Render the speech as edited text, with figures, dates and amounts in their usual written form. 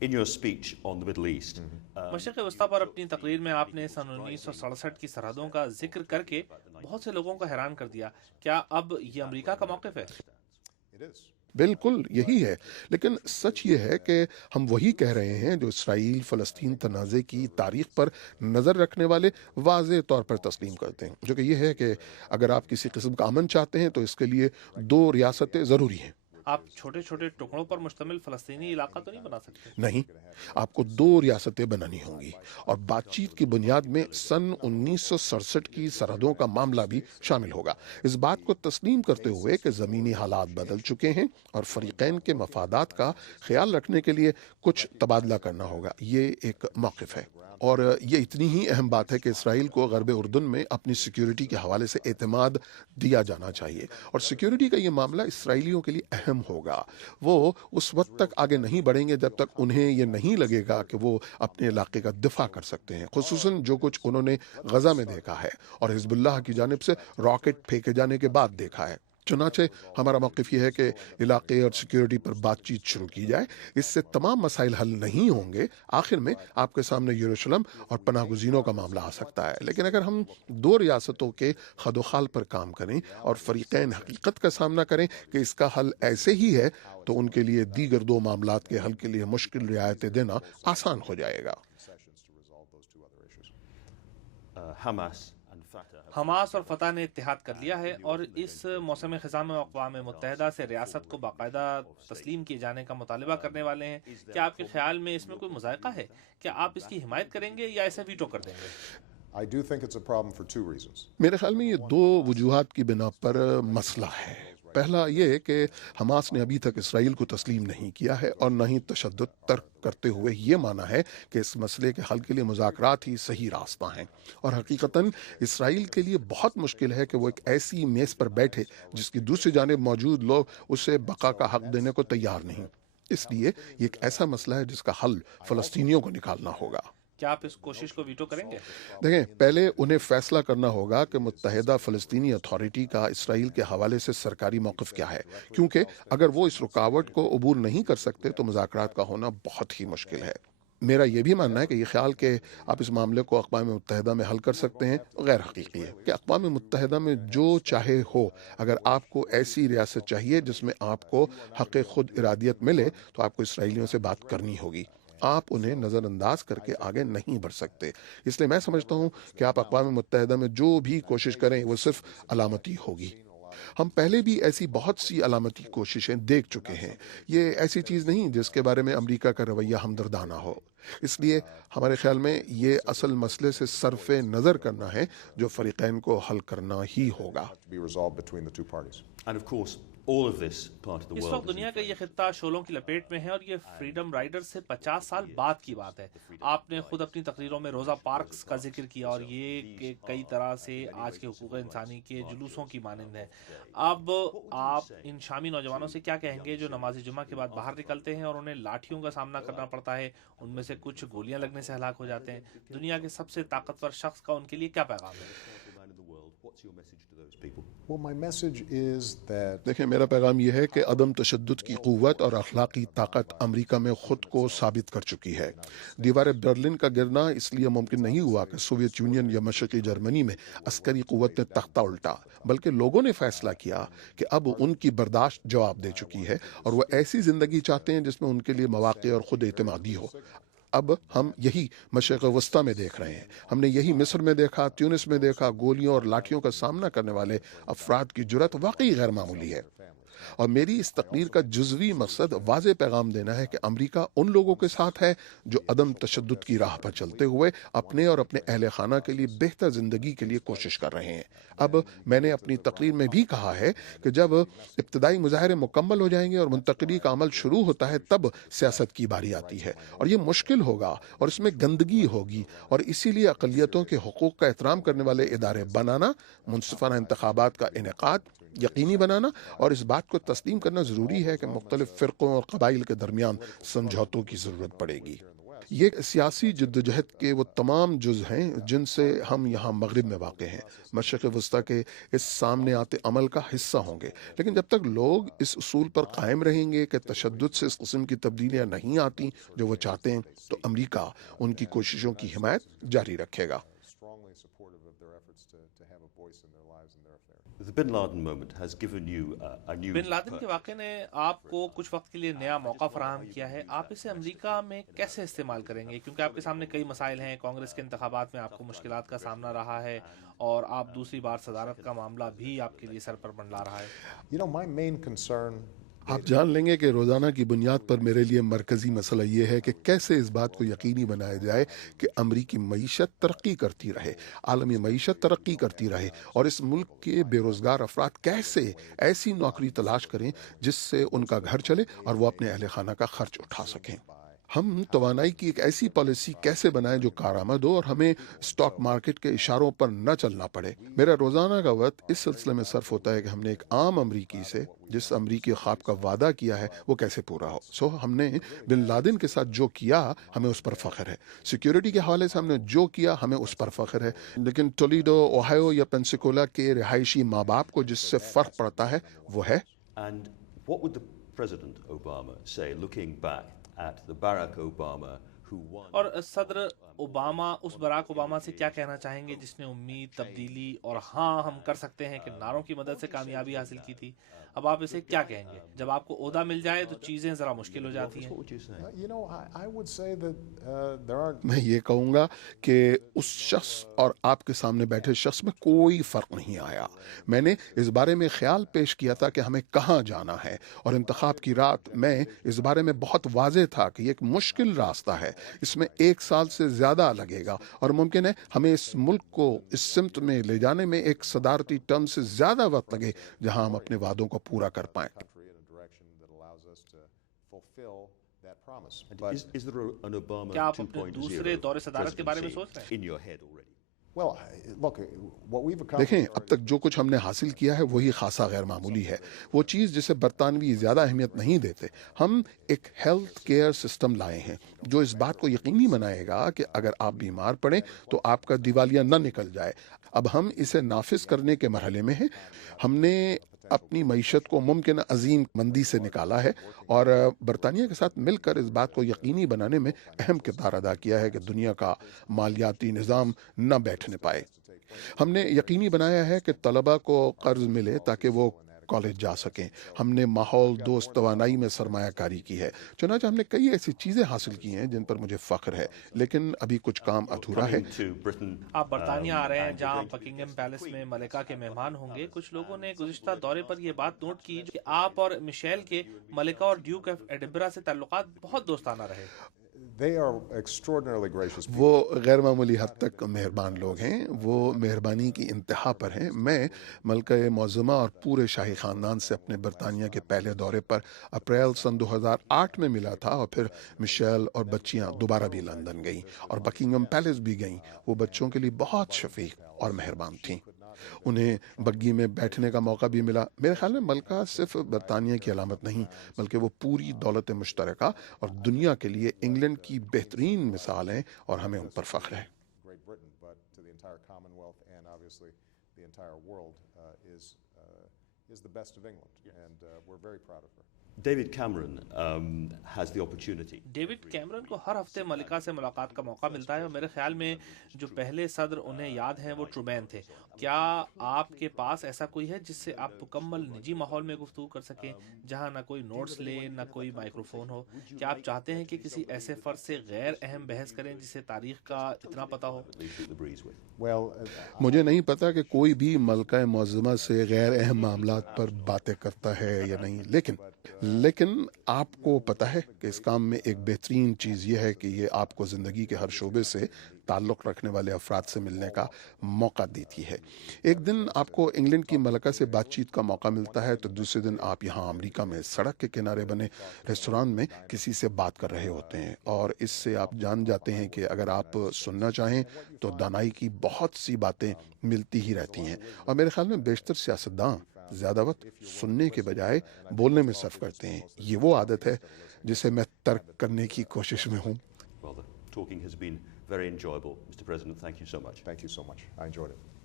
In your speech on the Middle East, مشرق وسطیٰ پر اپنی تقریر میں آپ نے سن 1967 کی سرحدوں کا ذکر کر کے بہت سے لوگوں کو حیران کر دیا. کیا اب یہ امریکہ کا موقف ہے؟ بالکل یہی ہے، لیکن سچ یہ ہے کہ ہم وہی کہہ رہے ہیں جو اسرائیل فلسطین تنازع کی تاریخ پر نظر رکھنے والے واضح طور پر تسلیم کرتے ہیں، جو کہ یہ ہے کہ اگر آپ کسی قسم کا امن چاہتے ہیں تو اس کے لیے دو ریاستیں ضروری ہیں. آپ چھوٹے چھوٹے ٹکڑوں پر مشتمل فلسطینی علاقہ تو نہیں بنا سکتے؟ نہیں، آپ کو دو ریاستیں بنانی ہوں گی، اور بات چیت کی بنیاد میں سن 1967 کی سرحدوں کا معاملہ بھی شامل ہوگا، اس بات کو تسلیم کرتے ہوئے کہ زمینی حالات بدل چکے ہیں اور فریقین کے مفادات کا خیال رکھنے کے لیے کچھ تبادلہ کرنا ہوگا. یہ ایک موقف ہے، اور یہ اتنی ہی اہم بات ہے کہ اسرائیل کو غرب اردن میں اپنی سیکیورٹی کے حوالے سے اعتماد دیا جانا چاہیے، اور سیکیورٹی کا یہ معاملہ اسرائیلیوں کے لیے اہم ہوگا. وہ اس وقت تک آگے نہیں بڑھیں گے جب تک انہیں یہ نہیں لگے گا کہ وہ اپنے علاقے کا دفاع کر سکتے ہیں، خصوصاً جو کچھ انہوں نے غزہ میں دیکھا ہے اور حزب اللہ کی جانب سے راکٹ پھینکے جانے کے بعد دیکھا ہے. چنانچہ ہمارا موقف یہ ہے کہ علاقے اور سیکیورٹی پر بات چیت شروع کی جائے. اس سے تمام مسائل حل نہیں ہوں گے. آخر میں آپ کے سامنے یروشلم اور پناہ گزینوں کا معاملہ آ سکتا ہے، لیکن اگر ہم دو ریاستوں کے خد و خال پر کام کریں اور فریقین حقیقت کا سامنا کریں کہ اس کا حل ایسے ہی ہے، تو ان کے لیے دیگر دو معاملات کے حل کے لیے مشکل رعایتیں دینا آسان ہو جائے گا. Hamas and Fatah. حماس اور فتح نے اتحاد کر لیا ہے، اور اس موسم خزاں میں اقوام متحدہ سے ریاست کو باقاعدہ تسلیم کیے جانے کا مطالبہ کرنے والے ہیں. کیا آپ کے خیال میں اس میں کوئی مذائقہ ہے؟ کیا آپ اس کی حمایت کریں گے یا اسے ویٹو کر دیں گے؟ I do think it's a problem for two reasons. میرے خیال میں یہ دو وجوہات کی بنا پر مسئلہ ہے. پہلا یہ کہ حماس نے ابھی تک اسرائیل کو تسلیم نہیں کیا ہے، اور نہ ہی تشدد ترک کرتے ہوئے یہ مانا ہے کہ اس مسئلے کے حل کے لیے مذاکرات ہی صحیح راستہ ہیں. اور حقیقتاً اسرائیل کے لیے بہت مشکل ہے کہ وہ ایک ایسی میز پر بیٹھے جس کی دوسری جانب موجود لوگ اسے بقا کا حق دینے کو تیار نہیں. اس لیے یہ ایک ایسا مسئلہ ہے جس کا حل فلسطینیوں کو نکالنا ہوگا. کیا آپ اس کوشش کو ویٹو کریں گے؟ دیکھیں، پہلے انہیں فیصلہ کرنا ہوگا کہ متحدہ فلسطینی اتھارٹی کا اسرائیل کے حوالے سے سرکاری موقف کیا ہے، کیونکہ اگر وہ اس رکاوٹ کو عبور نہیں کر سکتے تو مذاکرات کا ہونا بہت ہی مشکل ہے. میرا یہ بھی ماننا ہے کہ یہ خیال کہ آپ اس معاملے کو اقوام متحدہ میں حل کر سکتے ہیں غیر حقیقی ہے. کہ اقوام متحدہ میں جو چاہے ہو، اگر آپ کو ایسی ریاست چاہیے جس میں آپ کو حق خود ارادیت ملے تو آپ کو اسرائیلیوں سے بات کرنی ہوگی. آپ انہیں نظر انداز کر کے آگے نہیں بڑھ سکتے. اس لیے میں سمجھتا ہوں کہ آپ اقوام متحدہ میں جو بھی کوشش کریں وہ صرف علامتی ہوگی. ہم پہلے بھی ایسی بہت سی علامتی کوششیں دیکھ چکے ہیں. یہ ایسی چیز نہیں جس کے بارے میں امریکہ کا رویہ ہمدردانہ ہو. اس لیے ہمارے خیال میں یہ اصل مسئلے سے صرف نظر کرنا ہے جو فریقین کو حل کرنا ہی ہوگا. To be resolved between the two parties. And of course, all of this part of the us world وقت دنیا کا یہ خطہ شعلوں کی لپیٹ میں ہے، اور یہ فریڈم رائڈر سے 50 سال بعد کی بات ہے. آپ نے خود اپنی تقریروں میں روزا پارکس کا ذکر کیا، اور یہ کہ کئی طرح سے آج کے حقوق انسانی کے جلوسوں کی مانند ہے. اب آپ ان شامی نوجوانوں سے کیا کہیں گے جو نماز جمعہ کے بعد باہر نکلتے ہیں اور انہیں لاٹھیوں کا سامنا کرنا پڑتا ہے، ان میں سے کچھ گولیاں لگنے سے ہلاک ہو جاتے ہیں؟ دنیا کے سب سے طاقتور شخص کا ان کے لیے کیا پیغام ہے؟ man in the world, what's your message to those people? Well, my message is that دیکھیں، میرا پیغام یہ ہے کہ عدم تشدد کی قوت اور اخلاقی طاقت امریکہ میں خود کو ثابت کر چکی ہے. دیوار برلن کا گرنا اس لیے ممکن نہیں ہوا کہ سوویت یونین یا مشرقی جرمنی میں عسکری قوت نے تختہ الٹا، بلکہ لوگوں نے فیصلہ کیا کہ اب ان کی برداشت جواب دے چکی ہے، اور وہ ایسی زندگی چاہتے ہیں جس میں ان کے لیے مواقع اور خود اعتمادی ہو. اب ہم یہی مشرق وسطیٰ میں دیکھ رہے ہیں. ہم نے یہی مصر میں دیکھا، تیونس میں دیکھا. گولیوں اور لاٹھیوں کا سامنا کرنے والے افراد کی جرأت واقعی غیر معمولی ہے. اور میری اس تقریر کا جزوی مقصد واضح پیغام دینا ہے کہ امریکہ ان لوگوں کے ساتھ ہے جو عدم تشدد کی راہ پر چلتے ہوئے اپنے اور اپنے اہل خانہ کے لیے بہتر زندگی کے لیے کوشش کر رہے ہیں. اب میں نے اپنی تقریر میں بھی کہا ہے کہ جب ابتدائی مظاہرے مکمل ہو جائیں گے اور منتقلی کا عمل شروع ہوتا ہے تب سیاست کی باری آتی ہے، اور یہ مشکل ہوگا اور اس میں گندگی ہوگی. اور اسی لیے اقلیتوں کے حقوق کا احترام کرنے والے ادارے بنانا، منصفانہ انتخابات کا انعقاد یقینی بنانا، اور اس بات کو تسلیم کرنا ضروری ہے کہ مختلف فرقوں اور قبائل کے درمیان سمجھوتوں کی ضرورت پڑے گی. یہ سیاسی جدوجہد کے وہ تمام جز ہیں جن سے ہم یہاں مغرب میں واقع ہیں، مشرق وسطیٰ کے اس سامنے آتے عمل کا حصہ ہوں گے، لیکن جب تک لوگ اس اصول پر قائم رہیں گے کہ تشدد سے اس قسم کی تبدیلیاں نہیں آتی جو وہ چاہتے ہیں، تو امریکہ ان کی کوششوں کی حمایت جاری رکھے گا۔ strongly supportive of their efforts to have a voice in their lives and their affairs. The Bin Laden moment has given you a new bin Laden کے واقعے نے آپ کو کچھ وقت کے لیے نیا موقع فراہم کیا ہے، آپ اسے امریکہ میں کیسے استعمال کریں گے؟ کیونکہ آپ کے سامنے کئی مسائل ہیں، کانگریس کے انتخابات میں آپ کو مشکلات کا سامنا رہا ہے اور آپ دوسری بار صدارت کا معاملہ بھی آپ کے لیے سر پر منڈلا رہا ہے۔ You know, my main concern آپ جان لیں گے کہ روزانہ کی بنیاد پر میرے لیے مرکزی مسئلہ یہ ہے کہ کیسے اس بات کو یقینی بنایا جائے کہ امریکی معیشت ترقی کرتی رہے، عالمی معیشت ترقی کرتی رہے، اور اس ملک کے بے روزگار افراد کیسے ایسی نوکری تلاش کریں جس سے ان کا گھر چلے اور وہ اپنے اہل خانہ کا خرچ اٹھا سکیں۔ ہم توانائی کی ایک ایسی پالیسی کیسے بنائیں جو کارآمد ہو اور ہمیں اسٹاک مارکیٹ کے اشاروں پر نہ چلنا پڑے۔ میرا روزانہ کا وقت اس سلسلے میں صرف ہوتا ہے کہ ہم نے ایک عام امریکی سے جس امریکی خواب کا وعدہ کیا ہے وہ کیسے پورا ہو۔ ہم نے بن لادن کے ساتھ جو کیا ہمیں اس پر فخر ہے، سیکیورٹی کے حوالے سے ہم نے جو کیا ہمیں اس پر فخر ہے، لیکن ٹولیڈو، اوہایو یا پینسیکولا کے رہائشی ماں باپ کو جس سے فرق پڑتا ہے وہ ہے And what would the President Obama say looking back at the Barack Obama who won? اور صدر اوباما اس براک اوباما سے کیا کہنا چاہیں گے جس نے امید، تبدیلی اور ہاں ہم کر سکتے ہیں کہ نعروں کی مدد سے کامیابی حاصل کی تھی؟ اب آپ اسے کیا کہیں گے؟ جب آپ کو عہدہ مل جائے تو چیزیں ذرا مشکل ہو جاتی ہیں۔ What would you say? you know, I would say that there aren't میں یہ کہوں گا کہ اس شخص اور آپ کے سامنے بیٹھے شخص میں کوئی فرق نہیں آیا۔ میں نے اس بارے میں خیال پیش کیا تھا کہ ہمیں کہاں جانا ہے، اور انتخاب کی رات میں اس بارے میں بہت واضح تھا کہ یہ ایک مشکل راستہ ہے، اس میں 1 سال سے زیادہ لگے گا، اور ممکن ہے ہمیں اس ملک کو اس سمت میں لے جانے میں ایک صدارتی ٹرم سے زیادہ وقت لگے جہاں ہم اپنے وعدوں کو پورا کر پائیں۔ country in a direction that allows us to fulfill that promise. Is there an Obama کیا آپ اپنے 2.0 دوسرے دور صدارت کے بارے میں presidency سوچ رہے ہیں؟ in your head already? Well, look, what we've دیکھیں، accomplished. اب تک جو کچھ ہم نے حاصل کیا ہے وہی خاصا غیر معمولی ہے، وہ چیز جسے برطانوی زیادہ اہمیت نہیں دیتے۔ ہم ایک ہیلتھ کیئر سسٹم لائے ہیں جو اس بات کو یقینی بنائے گا کہ اگر آپ بیمار پڑیں تو آپ کا دیوالیہ نہ نکل جائے۔ اب ہم اسے نافذ کرنے کے مرحلے میں ہیں۔ ہم نے اپنی معیشت کو ممکن عظیم مندی سے نکالا ہے، اور برطانیہ کے ساتھ مل کر اس بات کو یقینی بنانے میں اہم کردار ادا کیا ہے کہ دنیا کا مالیاتی نظام نہ بیٹھنے پائے۔ ہم نے یقینی بنایا ہے کہ طلبہ کو قرض ملے تاکہ وہ کالج جا سکیں۔ ہم نے ماحول دوست توانائی میں سرمایہ کاری کی ہے۔ چنانچہ ہم نے کئی ایسی چیزیں حاصل کی ہیں جن پر مجھے فخر ہے، لیکن ابھی کچھ کام ادھورا ہے۔ To Britain, آپ برطانیہ آ رہے ہیں جہاں بکنگم پیلس میں ملکہ کے مہمان ہوں گے۔ کچھ لوگوں نے گزشتہ دورے پر یہ بات نوٹ کی کہ آپ اور میشیل کے ملکہ اور ڈیوک آف ایڈنبرا سے تعلقات بہت دوستانہ رہے۔ They are extraordinarily gracious people. وہ غیر معمولی حد تک مہربان لوگ ہیں، وہ مہربانی کی انتہا پر ہیں۔ میں ملکہ معظمہ اور پورے شاہی خاندان سے اپنے برطانیہ کے پہلے دورے پر اپریل سن 2008 میں ملا تھا، اور پھر مشیل اور بچیاں دوبارہ بھی لندن گئیں اور بکنگم پیلس بھی گئیں۔ وہ بچوں کے لیے بہت شفیق اور مہربان تھیں۔ انہیں بگی میں بیٹھنے کا موقع بھی ملا۔ میرے خیال میں ملکہ صرف برطانیہ کی علامت نہیں بلکہ وہ پوری دولت مشترکہ اور دنیا کے لیے انگلینڈ کی بہترین مثال ہیں، اور ہمیں ان پر فخر ہے۔ Great Britain, but to the entire Commonwealth and obviously the entire world is the best of England, and we're very proud of her. David Cameron has the opportunity. David Cameron کو ہر ہفتے ملکہ سے ملاقات کا موقع ملتا ہے، اور میرے خیال میں جو پہلے صدر انہیں یاد ہیں وہ ٹرومین تھے۔ کیا آپ کے پاس ایسا کوئی ہے جس سے آپ مکمل نجی ماحول میں گفتگو کر سکیں، جہاں نہ کوئی نوٹس لے نہ کوئی مائکروفون ہو؟ کیا آپ چاہتے ہیں کہ کسی ایسے فرد سے غیر اہم بحث کریں جسے تاریخ کا اتنا پتہ ہو؟ Shoot the breeze with. Well, مجھے نہیں پتا کہ کوئی بھی ملکہ معظمہ سے غیر اہم معاملات پر باتیں کرتا ہے یا نہیں، لیکن آپ کو پتا ہے کہ اس کام میں ایک بہترین چیز یہ ہے کہ یہ آپ کو زندگی کے ہر شعبے سے تعلق رکھنے والے افراد سے ملنے کا موقع دیتی ہے۔ ایک دن آپ کو انگلینڈ کی ملکہ سے بات چیت کا موقع ملتا ہے تو دوسرے دن آپ یہاں امریکہ میں سڑک کے کنارے بنے ریسٹوران میں کسی سے بات کر رہے ہوتے ہیں، اور اس سے آپ جان جاتے ہیں کہ اگر آپ سننا چاہیں تو دانائی کی بہت سی باتیں ملتی ہی رہتی ہیں۔ اور میرے خیال میں بیشتر سیاستداں زیادہ وقت سننے کے بجائے بولنے میں صرف کرتے ہیں۔ یہ وہ عادت ہے جسے میں ترک کرنے کی کوشش میں ہوں۔ Well, talking has been very enjoyable. Mr. President, thank you so much. Thank you so much. I enjoyed it.